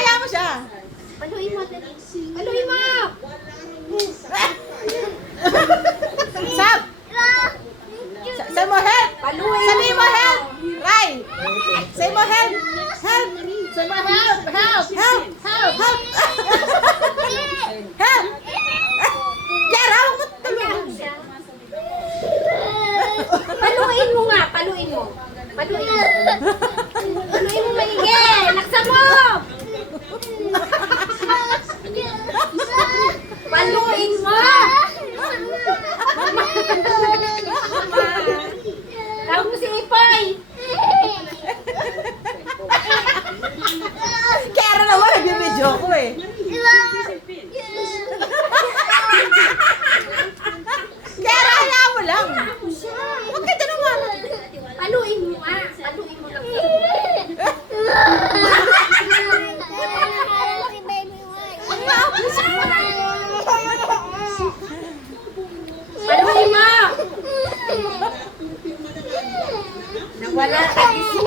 Hayaan mo siya. Paluin mo. Paluin mo. Sab! Say mo help! Paluin Sabi mo help! Ray! Say mo help! Help! Say mo help! Help! Help! Help!